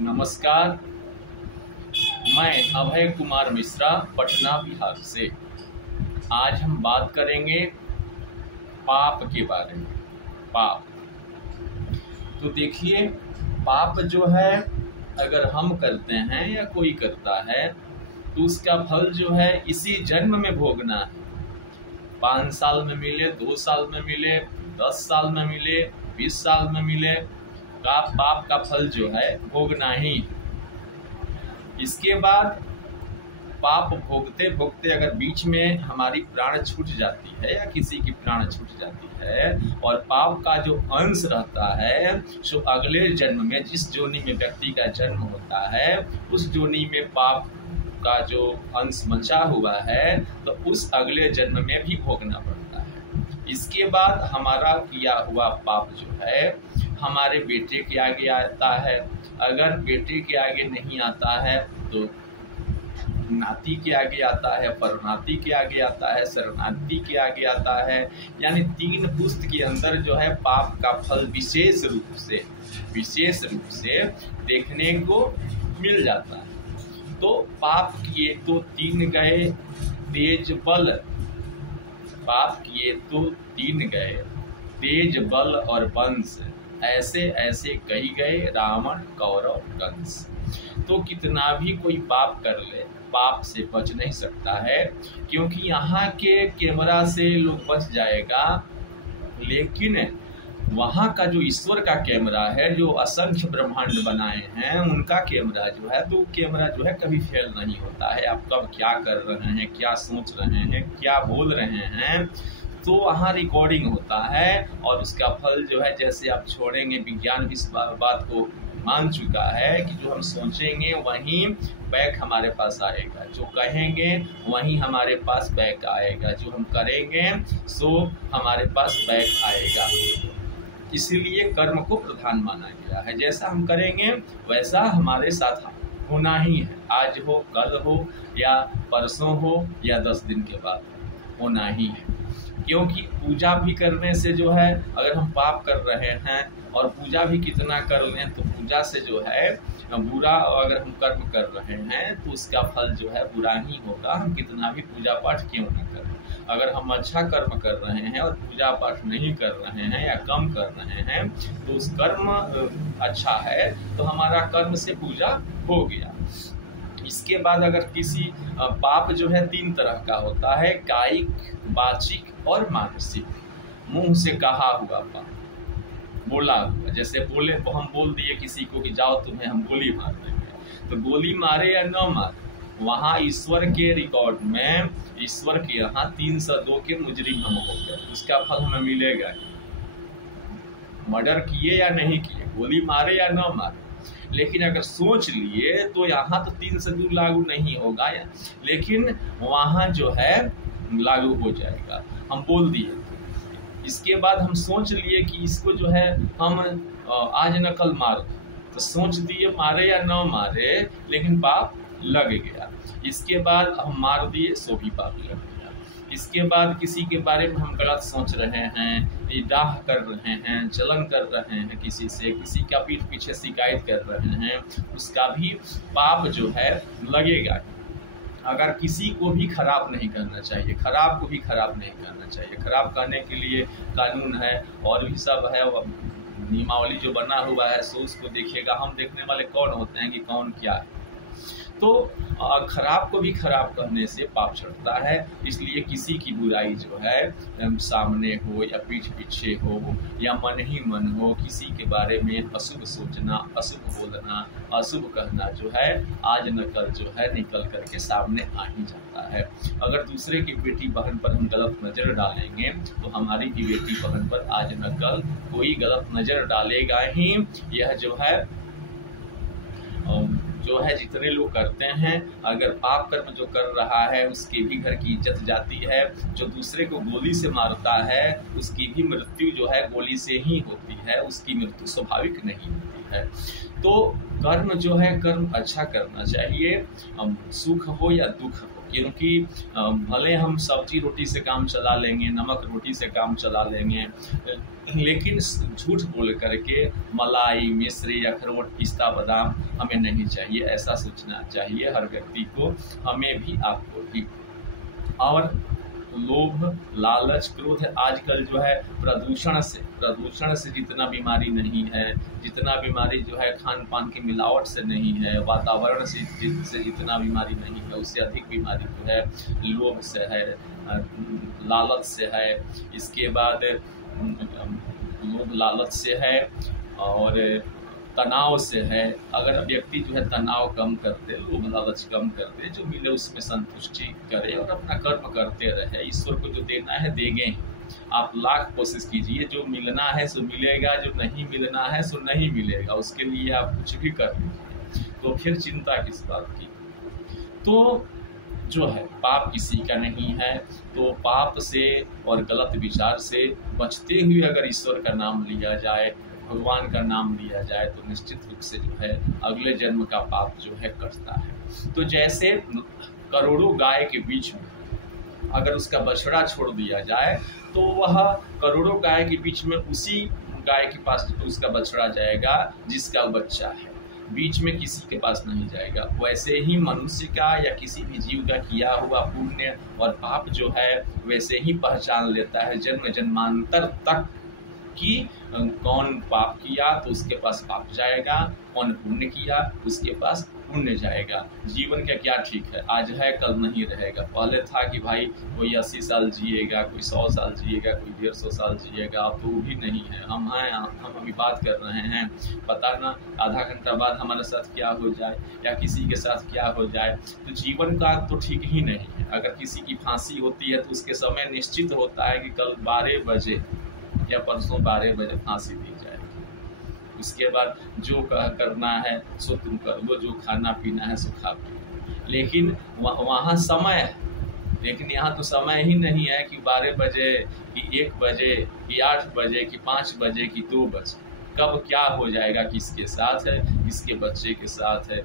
नमस्कार, मैं अभय कुमार मिश्रा पटना बिहार से। आज हम बात करेंगे पाप के बारे में। पाप तो देखिए, पाप जो है अगर हम करते हैं या कोई करता है तो उसका फल जो है इसी जन्म में भोगना है। 5 साल में मिले, 2 साल में मिले, 10 साल में मिले, 20 साल में मिले, पाप का फल जो है भोगना ही। इसके बाद पाप भोगते भोगते अगर बीच में हमारी प्राण छूट जाती है या किसी की प्राण छूट जाती है और पाप का जो अंश रहता है जो अगले जन्म में, जिस जोनी में व्यक्ति का जन्म होता है उस जोनी में पाप का जो अंश बचा हुआ है तो उस अगले जन्म में भी भोगना पड़ता है। इसके बाद हमारा किया हुआ पाप जो है हमारे बेटे के आगे आता है, अगर बेटे के आगे नहीं आता है तो नाती के आगे आता है, परनाती के आगे आता है, शरणार्थी के आगे आता है। यानी 3 पुश्त के अंदर जो है पाप का फल विशेष रूप से देखने को मिल जाता है। तो पाप किए तो 3 गए तेज बल, पाप किए तो 3 गए तेज बल और वंश, ऐसे ऐसे कही गए रावण कौरव कंस। तो कितना भी कोई पाप कर ले, पाप से बच नहीं सकता है, क्योंकि यहाँ के कैमरा से लोग बच जाएगा, लेकिन वहाँ का जो ईश्वर का कैमरा है, जो असंख्य ब्रह्मांड बनाए हैं उनका कैमरा जो है, तो कैमरा जो है कभी फेल नहीं होता है। आप कब क्या कर रहे हैं, क्या सोच रहे हैं, क्या बोल रहे हैं, तो वहाँ रिकॉर्डिंग होता है और उसका फल जो है, जैसे आप छोड़ेंगे, विज्ञान भी इस बात को मान चुका है कि जो हम सोचेंगे वहीं बैक हमारे पास आएगा, जो कहेंगे वहीं हमारे पास बैक आएगा, जो हम करेंगे सो हमारे पास बैक आएगा। इसीलिए कर्म को प्रधान माना गया है। जैसा हम करेंगे वैसा हमारे साथ होना ही है। आज हो, कल हो, या परसों हो, या 10 दिन के बाद होना ही है। क्योंकि पूजा भी करने से जो है, अगर हम पाप कर रहे हैं और पूजा भी कितना कर लें तो पूजा से जो है बुरा, अगर हम कर्म कर रहे हैं तो उसका फल जो है बुरा ही होगा, हम कितना भी पूजा पाठ क्यों न करें। अगर हम अच्छा कर्म कर रहे हैं और पूजा पाठ नहीं कर रहे हैं या कम कर रहे हैं तो उस कर्म अच्छा है तो हमारा कर्म से पूजा हो गया। इसके बाद अगर किसी पाप जो है 3 तरह का होता है, कायिक, वाचिक और मानसिक। मुंह से कहा हुआ पाप, बोला हुआ, जैसे बोले हम बोल दिए किसी को कि जाओ तुम्हें हम गोली मार देंगे, तो गोली मारे या न मारे, वहाँ ईश्वर के रिकॉर्ड में, ईश्वर के यहाँ 302 के मुजरिम हम हो गए, उसका फल हमें मिलेगा। मर्डर किए या नहीं किए, गोली मारे या न मारे, लेकिन अगर सोच लिए तो यहाँ तो 302 लागू नहीं होगा, लेकिन वहाँ जो है लागू हो जाएगा। हम बोल दिए, इसके बाद हम सोच लिए कि इसको जो है हम आज न कल मार, तो सोच दिए मारे या न मारे, लेकिन पाप लग गया। इसके बाद हम मार दिए, सो भी पाप लग गया। इसके बाद किसी के बारे में हम गलत सोच रहे हैं, डाह कर रहे हैं, जलन कर रहे हैं किसी से, किसी का पीठ पीछे शिकायत कर रहे हैं, उसका भी पाप जो है लगेगा। अगर किसी को भी खराब नहीं करना चाहिए, खराब को भी खराब नहीं करना चाहिए। खराब करने के लिए कानून है और भी सब है, नियमावली जो बना हुआ है, सो उसको देखिएगा। हम देखने वाले कौन होते हैं कि कौन क्या है। तो खराब को भी खराब करने से पाप चढ़ता है। इसलिए किसी की बुराई जो है सामने हो या पीठ पीछे हो या मन ही मन हो, किसी के बारे में अशुभ सोचना, अशुभ बोलना, अशुभ कहना जो है आज न कल जो है निकल करके सामने आ ही जाता है। अगर दूसरे की बेटी बहन पर हम गलत नज़र डालेंगे तो हमारी भी बेटी बहन पर आज न कल कोई गलत नज़र डालेगा ही। यह जो है जितने लोग करते हैं, अगर पाप कर्म जो कर रहा है उसके भी घर की इज्जत जाती है। जो दूसरे को गोली से मारता है उसकी भी मृत्यु जो है गोली से ही होती है, उसकी मृत्यु स्वाभाविक नहीं होती है। तो कर्म जो है, कर्म अच्छा करना चाहिए, सुख हो या दुख हो, क्योंकि भले हम सब्जी रोटी से काम चला लेंगे, नमक रोटी से काम चला लेंगे, लेकिन झूठ बोल करके मलाई, मिश्री, अखरोट, पिस्ता, बादाम हमें नहीं चाहिए। ऐसा सोचना चाहिए हर व्यक्ति को, हमें भी, आपको भी। और लोभ, लालच, क्रोध आजकल जो है प्रदूषण से जितना बीमारी नहीं है, जितना बीमारी जो है खान पान की मिलावट से नहीं है, वातावरण से जितना बीमारी नहीं है, उससे अधिक बीमारी जो है लोभ से है, लालच से है। इसके बाद लोभ लालच से है और तनाव से है। अगर व्यक्ति जो है तनाव कम कर दे, लोभ लालच कम कर दे, जो मिले उसमें संतुष्टि करे और अपना कर्म करते रहे, ईश्वर को जो देना है देंगे। आप लाख कोशिश कीजिए, जो मिलना है सो मिलेगा, जो नहीं मिलना है सो नहीं मिलेगा, उसके लिए आप कुछ भी कर लीजिए, तो फिर चिंता किस बात की। तो जो है पाप किसी का नहीं है, तो पाप से और गलत विचार से बचते हुए अगर ईश्वर का नाम लिया जाए, भगवान का नाम लिया जाए, तो निश्चित रूप से जो है अगले जन्म का पाप जो है कटता है। तो जैसे करोड़ों गाय के बीच में अगर उसका बछड़ा छोड़ दिया जाए, तो वह करोड़ों गाय के बीच में उसी गाय के पास उसका बछड़ा जाएगा जिसका बच्चा है, बीच में किसी के पास नहीं जाएगा। वैसे ही मनुष्य का या किसी भी जीव का किया हुआ पुण्य और पाप जो है वैसे ही पहचान लेता है जन्म जन्मांतर तक कि कौन पाप किया तो उसके पास पाप जाएगा, कौन पुण्य किया उसके पास पुण्य जाएगा। जीवन का क्या ठीक है, आज है कल नहीं रहेगा। पहले था कि भाई कोई 80 साल जिएगा, कोई 100 साल जिएगा, कोई 150 साल जिएगा, अब तो वो भी नहीं है। हम अभी बात कर रहे हैं, पता ना आधा घंटा बाद हमारे साथ क्या हो जाए या किसी के साथ क्या हो जाए। तो जीवन का तो ठीक ही नहीं है। अगर किसी की फांसी होती है तो उसके समय निश्चित होता है कि कल 12 बजे या परसों 12 बजे फांसी दी जाएगी। उसके बाद जो करना है सो तुम कर लो, जो खाना पीना है सो खा पी। लेकिन वहाँ समय है, लेकिन यहाँ तो समय ही नहीं है कि 12 बजे कि 1 बजे कि 8 बजे कि 5 बजे कि 2 बजे कब क्या हो जाएगा, किसके साथ है, किसके बच्चे के साथ है,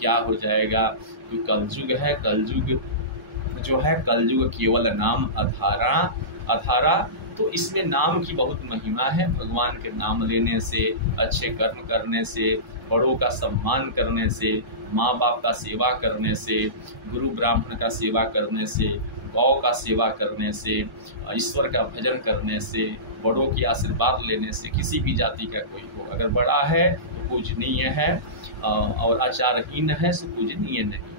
क्या हो जाएगा। तो कलयुग है, कलयुग जो है, कलयुग केवल नाम अधारा। तो इसमें नाम की बहुत महिमा है। भगवान के नाम लेने से, अच्छे कर्म करने से, बड़ों का सम्मान करने से, माँ बाप का सेवा करने से, गुरु ब्राह्मण का सेवा करने से, गौ का सेवा करने से, ईश्वर का भजन करने से, बड़ों की आशीर्वाद लेने से, किसी भी जाति का कोई हो अगर बड़ा है तो पूजनीय है और आचारहीन है तो पूजनीय नहीं।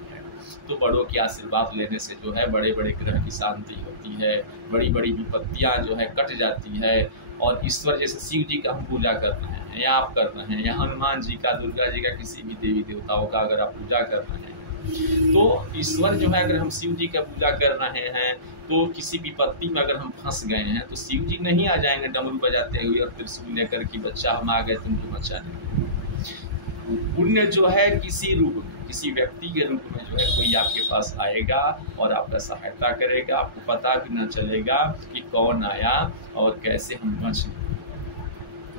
तो बड़ों के आशीर्वाद लेने से जो है बड़े बड़े ग्रह की शांति होती है, बड़ी बड़ी विपत्तियां जो है कट जाती है। और ईश्वर जैसे शिव जी का हम पूजा कर रहे हैं या आप कर रहे हैं, या हनुमान जी का, दुर्गा जी का, किसी भी देवी देवताओं का अगर आप पूजा कर रहे हैं, तो ईश्वर जो है, अगर हम शिव जी का पूजा कर रहे हैं तो किसी विपत्ति में अगर हम फंस गए हैं तो शिव जी नहीं आ जाएंगे डमरू बजाते हुए और त्रिशूल लेकर कि बच्चा हम आ गए तुमको बचाने। पुण्य जो है किसी रूप में, किसी व्यक्ति के रूप में जो है कोई आपके पास आएगा और आपका सहायता करेगा, आपको पता भी न चलेगा कि कौन आया और कैसे हम बचे।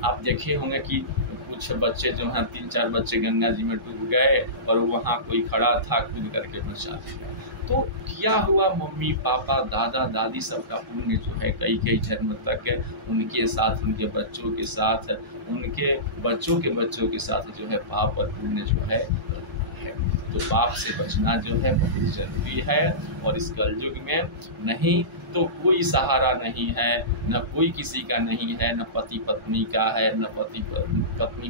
आप देखे होंगे कि कुछ बच्चे जो हैं, 3-4 बच्चे गंगा जी में डूब गए और वहाँ कोई खड़ा था, कूद करके बचा लिया। तो क्या हुआ, मम्मी पापा दादा दादी सबका पुण्य जो है कई जन्म तक उनके साथ, उनके बच्चों के साथ, उनके बच्चों के बच्चों के साथ जो है पाप और पुण्य जो है। तो पाप से बचना जो है बहुत जरूरी है। और इस कलयुग में नहीं तो कोई सहारा नहीं है, न कोई किसी का नहीं है, न पति पत्नी का है, न पत्नी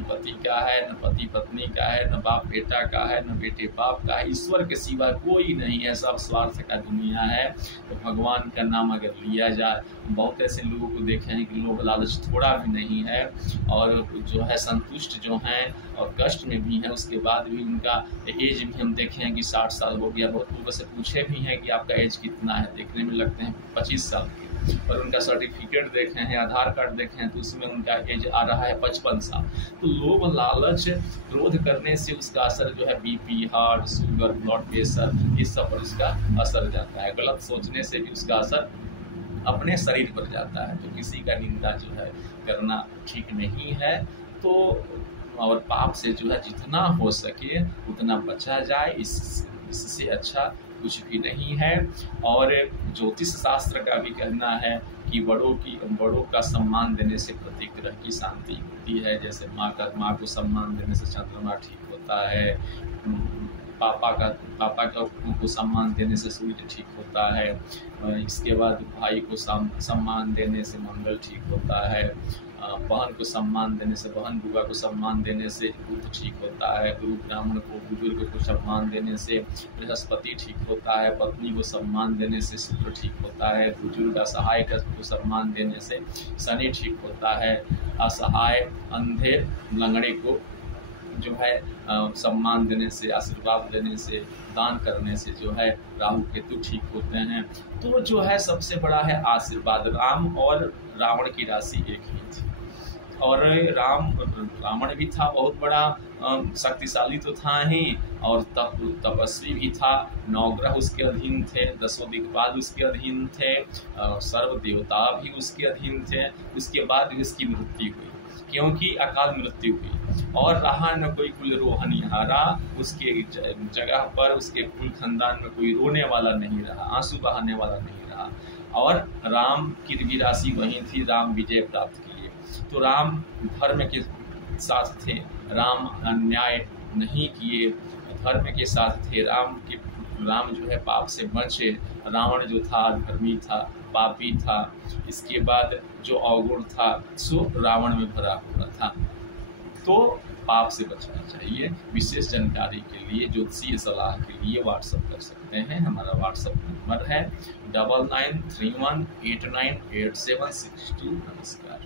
पति का है, न पति पत्नी का है, न बाप बेटा का है, न बेटे बाप का है। ईश्वर के सिवा कोई नहीं है, सब स्वार्थ का दुनिया है। तो भगवान का नाम अगर लिया जाए, बहुत ऐसे लोगों को देखे हैं कि लोग लालच थोड़ा भी नहीं है और जो है संतुष्ट जो हैं और कष्ट में भी हैं, उसके बाद भी उनका एज भी हम देखे हैं कि 60 साल हो गया। बहुत लोगों से पूछे भी हैं कि आपका एज कितना है, देखने में लगते हैं 25 साल के, और उनका सर्टिफिकेट देखे हैं, आधार कार्ड देखे हैं तो उसमें उनका एज आ रहा है 55 साल। तो लोभ लालच क्रोध करने से उसका असर जो है BP, heart, sugar, blood pressure, इस सब पर उसका असर जाता है। गलत सोचने से भी उसका असर अपने शरीर पर जाता है। तो किसी का निंदा जो है करना ठीक नहीं है। तो और पाप से जो है जितना हो सके उतना बचा जाए, इससे अच्छा कुछ भी नहीं है। और ज्योतिष शास्त्र का भी कहना है कि बड़ों का सम्मान देने से प्रत्येक ग्रह की शांति होती है। जैसे माँ को सम्मान देने से चंद्रमा ठीक होता है, पापा को सम्मान देने से सूर्य ठीक होता है, इसके बाद भाई को सम्मान देने से मंगल ठीक होता है, बहन को सम्मान देने से बहन बुआ को सम्मान देने से बुध ठीक होता है, गुरु ब्राह्मण को बुजुर्ग को सम्मान देने से बृहस्पति ठीक होता है, पत्नी को सम्मान देने से शुक्र ठीक होता है, बुजुर्ग असहाय को सम्मान देने से शनि ठीक होता है, असहाय अंधे लंगड़े को जो है सम्मान देने से, आशीर्वाद देने से, दान करने से जो है राहु केतु ठीक होते हैं। तो जो है सबसे बड़ा है आशीर्वाद। राम और रावण की राशि एक ही थी, और रावण भी था बहुत बड़ा शक्तिशाली तो था ही, और तपस्वी भी था, 9 ग्रह उसके अधीन थे, 10 दिक्पाल उसके अधीन थे, सर्व देवता भी उसके अधीन थे। उसके बाद भी उसकी मृत्यु हुई, क्योंकि अकाल मृत्यु हुई, और रहा न कोई कुल रोहनिहारा, उसके जगह पर उसके कुल खानदान में कोई रोने वाला नहीं रहा, आंसू बहाने वाला नहीं रहा। और राम की भी राशि वही थी, राम विजय प्राप्त किए। तो राम धर्म के साथ थे, राम अन्याय नहीं किए, धर्म के साथ थे। राम जो है पाप से बचे। रावण जो था धर्मी था, पापी था, इसके बाद जो अवगुण था सो रावण में भरा हुआ था। तो पाप से बचना चाहिए। विशेष जानकारी के लिए, ज्योतिषीय सलाह के लिए व्हाट्सएप कर सकते हैं। हमारा व्हाट्सएप नंबर है 9931898762। नमस्कार।